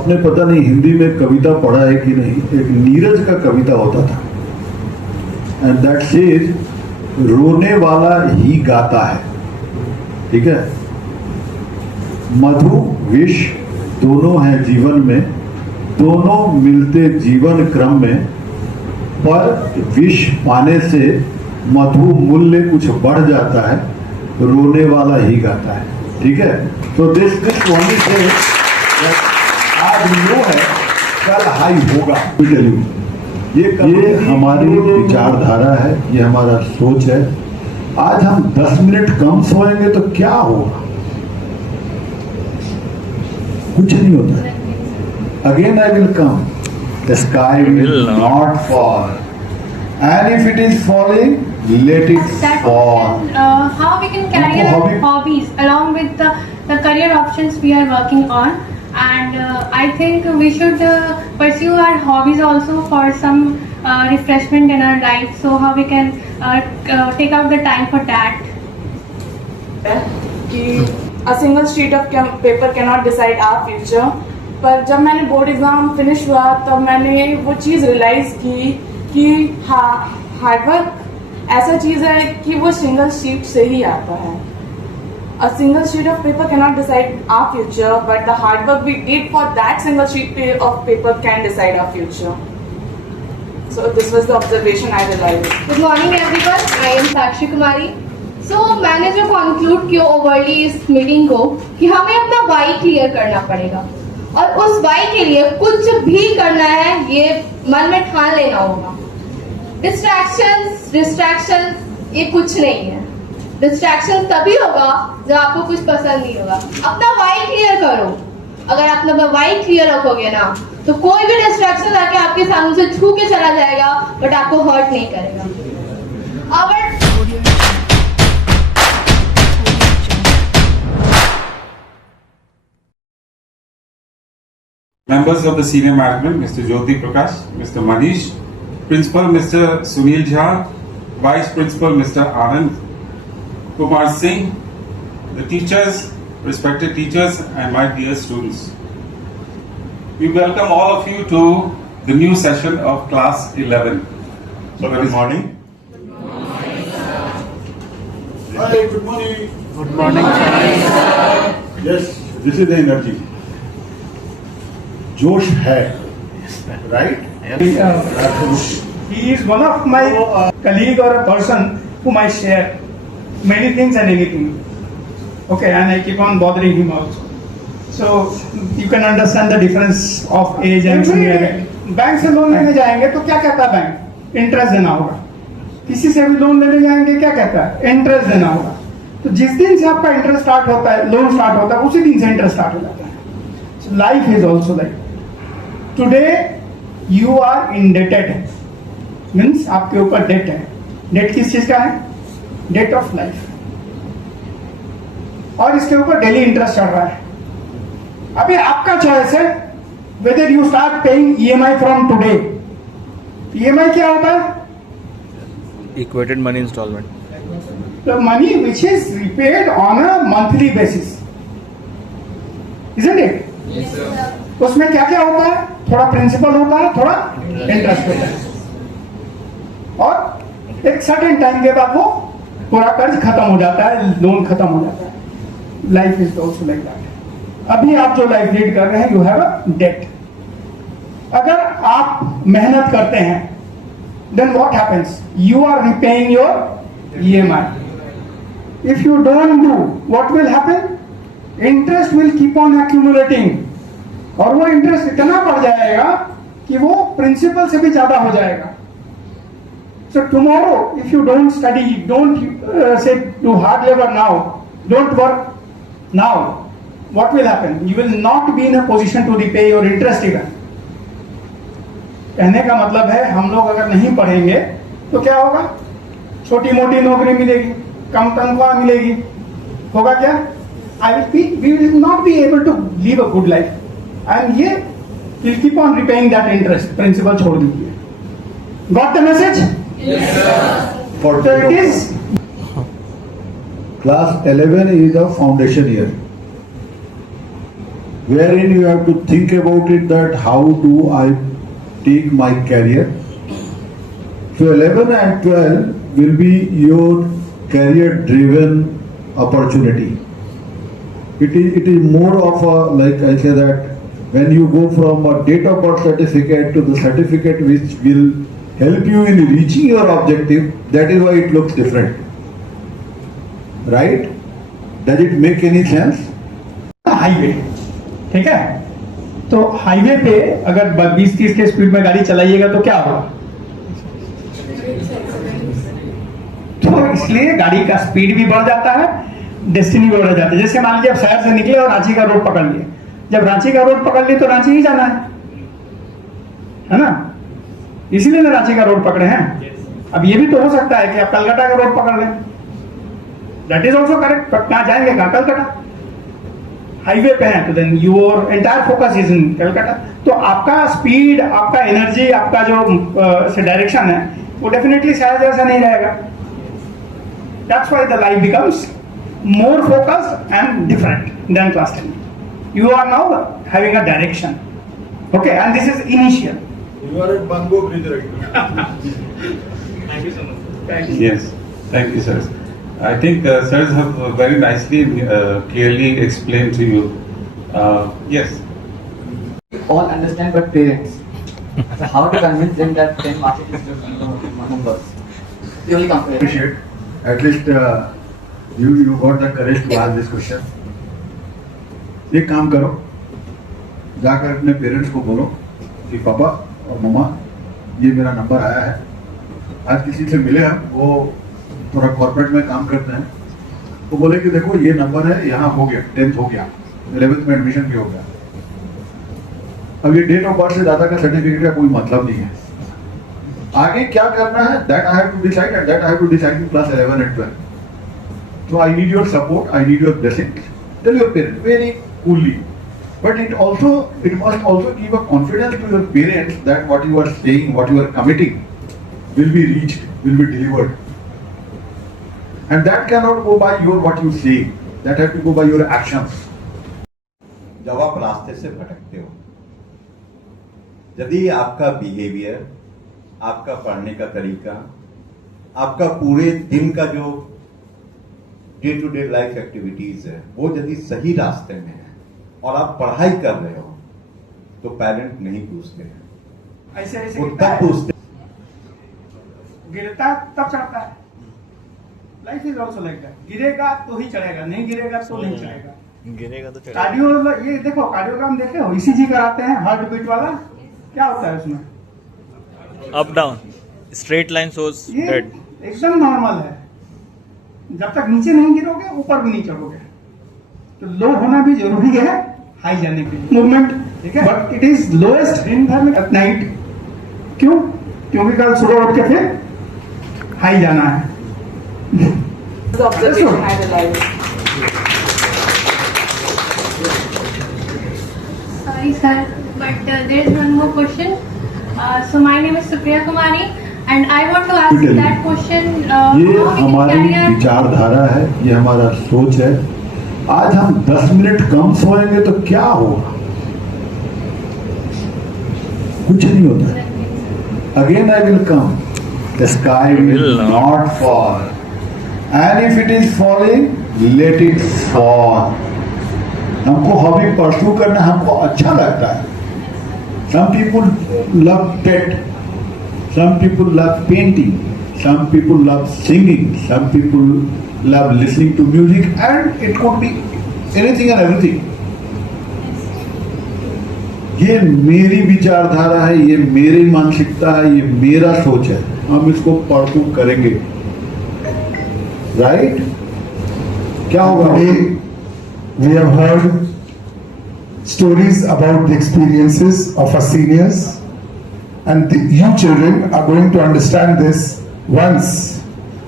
आपने पता नहीं हिंदी में कविता पढ़ा है कि नहीं, एक नीरज का कविता होता था, एंड दैट सेज रोने वाला ही गाता है। ठीक है, मधु विष दोनों हैं जीवन में, दोनों मिलते जीवन क्रम में, पर विष पाने से मधु मूल्य कुछ बढ़ जाता है, रोने वाला ही गाता है। ठीक है, तो दिस ओनली से आज लो है कल हाई होगा। ये हमारी विचारधारा है, ये हमारा सोच है। आज हम 10 मिनट कम सोएंगे तो क्या होगा? कुछ नहीं होता है। Again I will come, the sky will not fall, and if it is falling, let it fall. How we can carry our hobbies along with the career options we are working on, and I think we should pursue our hobbies also for some refreshment in our life. So how we can take out the time for that. कि a single sheet of paper cannot decide our future. पर जब मैंने board exam finish हुआ तब मैंने वो चीज़ realise की कि हाँ, हार्डवर्क ऐसा चीज़ है कि वो सिंगल शीट से ही आता है। A single sheet of paper cannot decide our future, but the hard work we did for that single sheet of paper can decide our future. So this was the observation I realized. Good morning everyone, I am Sakshi Kumari. So मैंने जो conclude किया overly इस meeting को कि हमें अपना Y clear करना पड़ेगा, और उस वाई के लिए कुछ भी करना है ये मन में ठान लेना होगा। डिस्ट्रैक्शंस ये कुछ नहीं है। डिस्ट्रैक्शन तभी होगा जब आपको कुछ पसंद नहीं होगा। अपना वाई क्लियर करो। अगर आप अपना वाई क्लियर रखोगे ना तो कोई भी डिस्ट्रैक्शन आके आपके सामने से छू के चला जाएगा, बट आपको हर्ट नहीं करेगा। Members of the senior management, Mr. Jyoti Prakash, Mr. Manish, Principal Mr. Sunil Jha, Vice Principal Mr. Anand Kumar Singh, the teachers, respected teachers, and my dear students. We welcome all of you to the new session of Class 11. So good morning. Hi, good morning. Good morning, sir. Yes, this is the energy. जोश है, right? He is one of my colleague or a person whom I share many things and anything. Okay, and I keep on bothering him also. So you can understand the difference of age and seniority. Bank से loan लेने जाएंगे तो क्या कहता है bank? Interest देना होगा। किसी से भी लोन लेने जाएंगे क्या कहता है? इंटरेस्ट देना होगा। तो जिस दिन से आपका इंटरेस्ट स्टार्ट होता है, लोन स्टार्ट होता है, उसी दिन से इंटरेस्ट स्टार्ट हो जाता है। So life is also like today you are indebted, means आपके ऊपर डेट है। डेट किस चीज का है? डेट ऑफ लाइफ, और इसके ऊपर डेली इंटरेस्ट चढ़ रहा है। अभी आपका चॉइस है whether you start paying EMI from today. EMI क्या होता है? Equated money installment, the money which is repaid on a monthly basis, isn't it? उसमें क्या क्या होता है? थोड़ा प्रिंसिपल होता है, थोड़ा इंटरेस्ट होता है, और एक सर्टेन टाइम के बाद वो पूरा कर्ज खत्म हो जाता है, लोन खत्म हो जाता है। Life is also like that. अभी आप जो लाइफ लीड कर रहे हैं, यू हैव अ डेट। अगर आप मेहनत करते हैं, then what happens? You are repaying your EMI. If you don't do, what will happen? Interest will keep on accumulating, और वो इंटरेस्ट इतना बढ़ जाएगा कि वो प्रिंसिपल से भी ज्यादा हो जाएगा। So tomorrow if you don't study, don't say do hard labour now, don't work now, what will happen? You will not be in a position to repay your interest even. कहने का मतलब है हम लोग अगर नहीं पढ़ेंगे तो क्या होगा? छोटी मोटी नौकरी मिलेगी, कम तनख्वाह मिलेगी, होगा क्या? we will not be able to live a good life, and ये will keep on repaying that interest, principal छोड़ दीजिए। Got the message? Yes, sir. So it is Class 11 is a foundation year. wherein you have to think about it that how do I take my career. So 11 and 12 will be your career driven opportunity. It is more of a, like I say that when you go from a date of birth certificate to the certificate which will help you in reaching your objective, that is why it looks different. Right? Does it make any sense? Highway, ठीक है? तो highway पे अगर 20-30 के speed में गाड़ी चलाइएगा तो क्या होगा? तो इसलिए गाड़ी का स्पीड भी बढ़ जाता है, डेस्टिनी भी बढ़ जाती है। जैसे मान लीजिए आप शहर से निकले और रांची का रोड पकड़ लिए, जब रांची का रोड पकड़ लिए तो रांची ही जाना है ना? इसीलिए ना रांची का रोड पकड़े हैं। अब ये भी तो हो सकता है कि आप कलकत्ता का रोड पकड़ लें, दैट इज ऑल्सो करेक्ट। कहाँ जाएंगे? कहाँ? कलकत्ता। हाईवे पे है तो then your entire focus is in Calcutta. तो आपका स्पीड, आपका एनर्जी, आपका जो डायरेक्शन है वो डेफिनेटली शहर जैसा नहीं रहेगा। That's why the life becomes more focused and different than class 10. You are now having a direction. Okay, and this is initial. You are at Bango Bridge right now. Thank you so much. Thank you. Yes, thank you, sir. I think sirs have very nicely, clearly explained to you. Yes. All understand but parents. So how to convince them that 10 marks is just numbers? The only comparison. Appreciate. At least you got the courage to ask this question. एक काम करो, जाकर अपने parents को बोलो कि पापा और मम्मा ये मेरा नंबर आया है, आज किसी से मिले हम, वो थोड़ा कॉर्पोरेट में काम करते हैं, तो बोले कि देखो ये नंबर है, यहाँ हो गया, 10th हो गया, 11th में एडमिशन भी हो गया। अब ये डेट ऑफ बर्थ से दादा का सर्टिफिकेट का कोई मतलब नहीं है। आगे क्या करना है, that I have to decide and that I have to decide in class 11 and 12. So I need your support, I need your blessing. Tell your parents very coolly, but it must also give a confidence to your parents that what you are saying, what you are committing will be reached, will be delivered, and that cannot go by your what you say, that has to go by your actions. जब आप रास्ते से भटकते हो, यदि आपका behaviour, आपका पढ़ने का तरीका, आपका पूरे दिन का जो day to day life activities है वो यदि सही रास्ते में है और आप पढ़ाई कर रहे हो तो पेरेंट नहीं पूछते हैं, ऐसे ऐसे वो तब पूछते। गिरता तब चढ़ता है। Life is also like that. गिरेगा तो ही चढ़ेगा, नहीं गिरेगा तो नहीं चढ़ेगा। गिरेगा तो चढ़ेगा। कार्डियो, ये देखो कार्डियोग्राम देखे हो, ईसीजी कराते हैं हार्ट बीट वाला, क्या होता है उसमें? अप डाउन, स्ट्रेट लाइन सोज ये डेड। एकदम नॉर्मल है। जब तक नीचे नहीं गिरोगे ऊपर भी नहीं चढ़ोगे। तो लो होना भी जरूरी है हाई जाने के लिए। मूवमेंट, ठीक है, but it is lowest in at night. क्यों? क्योंकि कल सुबह उठ के फिर हाई जाना है। The observation I realized. Sorry, sir, but there is one more question. So my name is Supriya Kumari, and I want to ask that question. ये how we can हमारी carry our विचारधारा है, ये हमारा सोच है। आज हम 10 मिनट कम सोएंगे तो क्या होगा? कुछ नहीं होता। Again I will come. The sky will not fall. And if it is falling, let it fall. हमको हॉबी परस्यू करना हमको अच्छा लगता है। Some people love pet. Some people love painting. Some people love singing. Some people love listening to music, and it could be anything and everything. ये मेरी विचारधारा है, ये मेरी मानसिकता है, ये मेरा सोच है। हम इसको परस्यू करेंगे, राइट? क्या होगा? We have heard stories about the experiences of our seniors, and you children are going to understand this once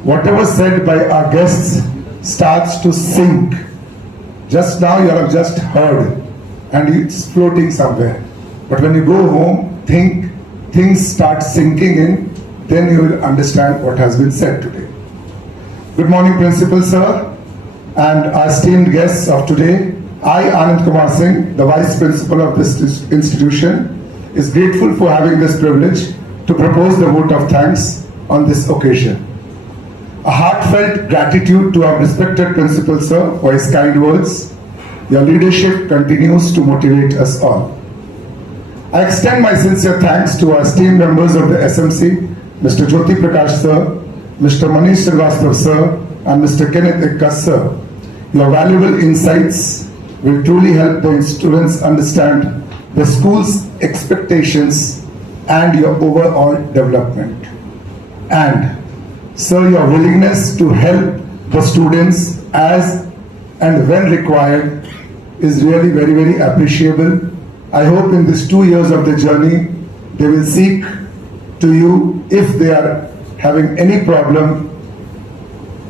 whatever said by our guests starts to sink. Just now you have just heard and it's floating somewhere, but when you go home, things start sinking in, then you will understand what has been said today. Good morning, Principal Sir, and our esteemed guests of today, I, Anand Kumar Singh, the Vice Principal of this institution, is grateful for having this privilege to propose the vote of thanks on this occasion. A heartfelt gratitude to our respected Principal Sir for his kind words. Your leadership continues to motivate us all. I extend my sincere thanks to our esteemed members of the SMC, Mr. Jyoti Prakash Sir, Mr. Manish Srivastava Sir, and Mr. Kenneth Ekkas Sir. Your valuable insights will truly help the students understand the school's expectations and your overall development. And sir, your willingness to help the students as and when required is really very, very appreciable. I hope in these 2 years of the journey, they will seek to you if they are having any problem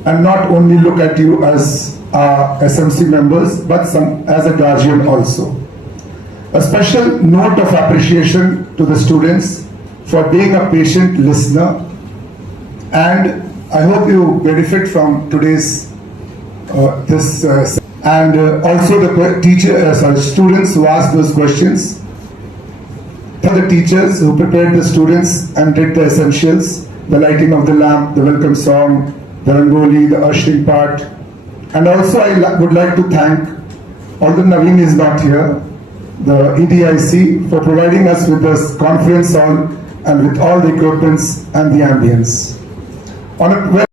and not only look at you as SMC members, but as a guardian also. A special note of appreciation to the students for being a patient listener, and I hope you benefit from today's and also the students who asked those questions. For the teachers who prepared the students and did the essentials, the lighting of the lamp, the welcome song, the rangoli, the ushering part. And also I would like to thank, although Naveen is not here, the EDIC for providing us with this conference hall and with all the equipments and the ambience. On a